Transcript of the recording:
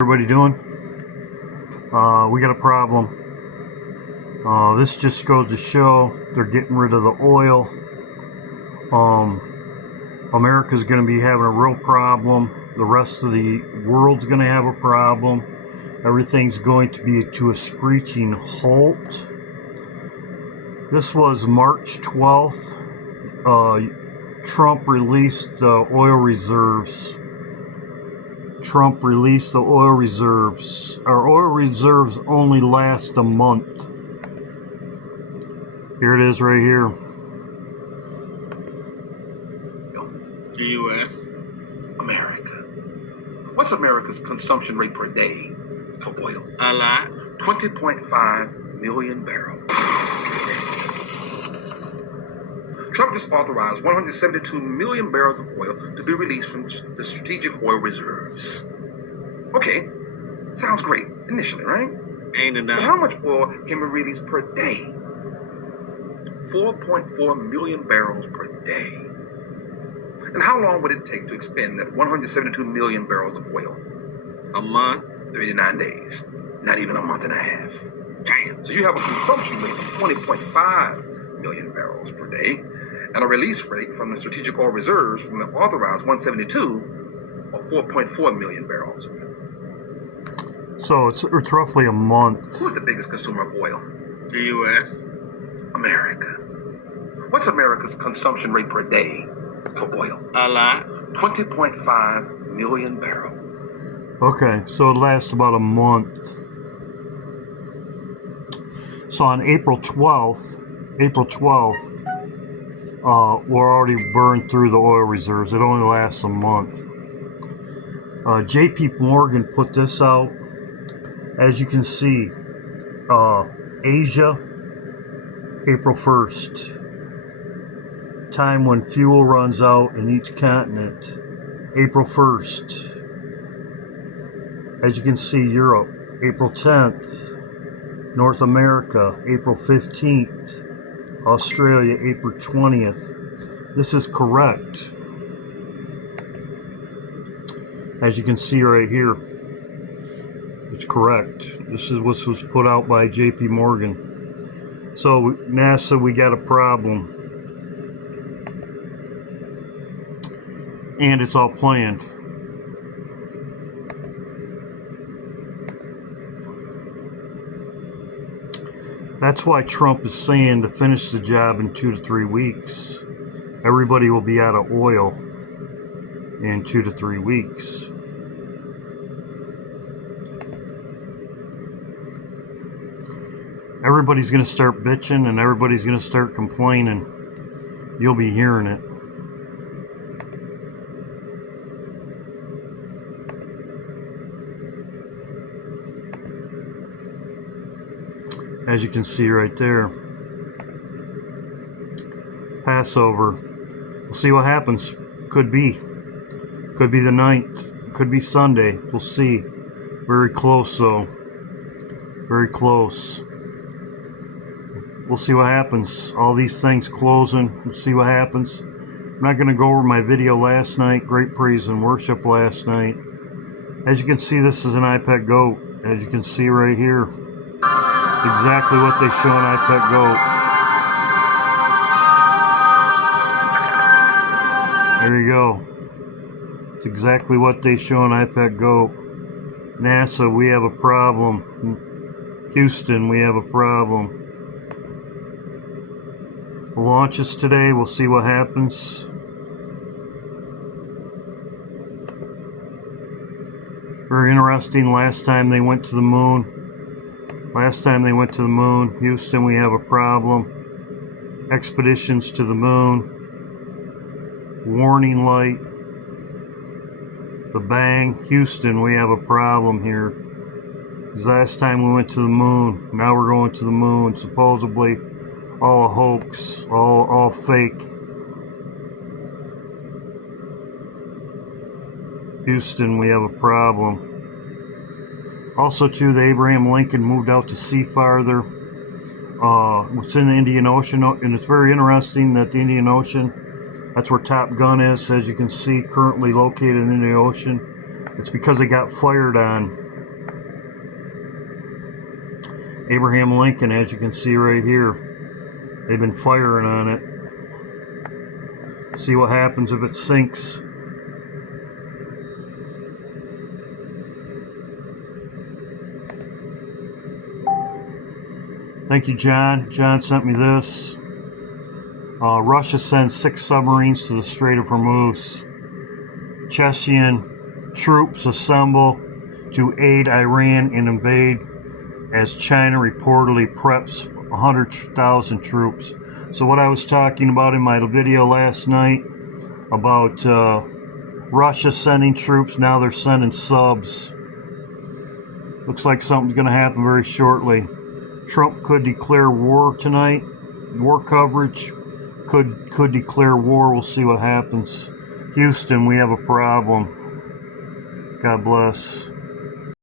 Everybody doing? We got a problem. This just goes to show they're getting rid of the oil. America's going to be having a real problem. The rest of the world's going to have a problem. Everything's going to be to a screeching halt. This was March 12th. Trump released the oil reserves. Trump released the oil reserves. Our oil reserves only last a month. Here it is right here. The U.S. America. What's America's consumption rate per day of oil? A lot. 20.5 million barrels. Trump just authorized 172 million barrels of oil to be released from the strategic oil reserves. Okay, sounds great initially, right? Ain't But enough. how much oil can we release per day? 4.4 million barrels per day. And how long would it take to expend that 172 million barrels of oil? A month. 39 days. Not even a month and a half. Damn. So you have a consumption rate of 20.5 million barrels per day and a release rate from the strategic oil reserves from the authorized 172 of 4.4 million barrels. So it's roughly a month. Who's the biggest consumer of oil? The U.S. America. What's America's consumption rate per day of oil? A lot. 20.5 million barrels. Okay, so it lasts about a month. So on April 12th, we're already burned through the oil reserves. It only lasts a month. JP Morgan put this out. As you can see, Asia, April 1st. Time when fuel runs out in each continent. April 1st. As you can see, Europe, April 10th. North America, April 15th. Australia, April 20th. This is correct. As you can see right here, it's correct. This is what was put out by JP Morgan. So NASA, we got a problem. And it's all planned. That's why Trump is saying to finish the job in 2 to 3 weeks. Everybody will be out of oil in 2 to 3 weeks. Everybody's going to start bitching and everybody's going to start complaining. You'll be hearing it. As you can see right there. Passover. We'll see what happens. Could be the 9th. Could be Sunday. We'll see. Very close though. Very close. We'll see what happens. All these things closing. We'll see what happens. I'm not going to go over my video last night. Great praise and worship last night. As you can see, this is an iPad GOAT. As you can see right here. It's exactly what they show on iPad GOAT. There you go. It's exactly what they show on iPad GOAT. NASA, we have a problem. Houston, we have a problem. The launches today, we'll see what happens. Very interesting. Last time they went to the moon. Houston, we have a problem. Expeditions to the moon. Warning light. The bang. Houston, we have a problem here. Because last time we went to the moon. Now we're going to the moon. Supposedly all a hoax. All fake. Houston, we have a problem. Also, too, the Abraham Lincoln moved out to sea farther. It's in the Indian Ocean, and it's very interesting that the Indian Ocean, that's where Top Gun is, as you can see, currently located in the Ocean. It's because it got fired on Abraham Lincoln, as you can see right here. They've been firing on it. See what happens if it sinks. Thank you, John. John sent me this. Russia sends 6 submarines to the Strait of Hormuz. Chechen troops assemble to aid Iran and invade as China reportedly preps 100,000 troops. So what I was talking about in my video last night about Russia sending troops, now they're sending subs. Looks like something's going to happen very shortly. Trump could declare war tonight. War coverage could declare war. We'll see what happens. Houston, we have a problem. God bless.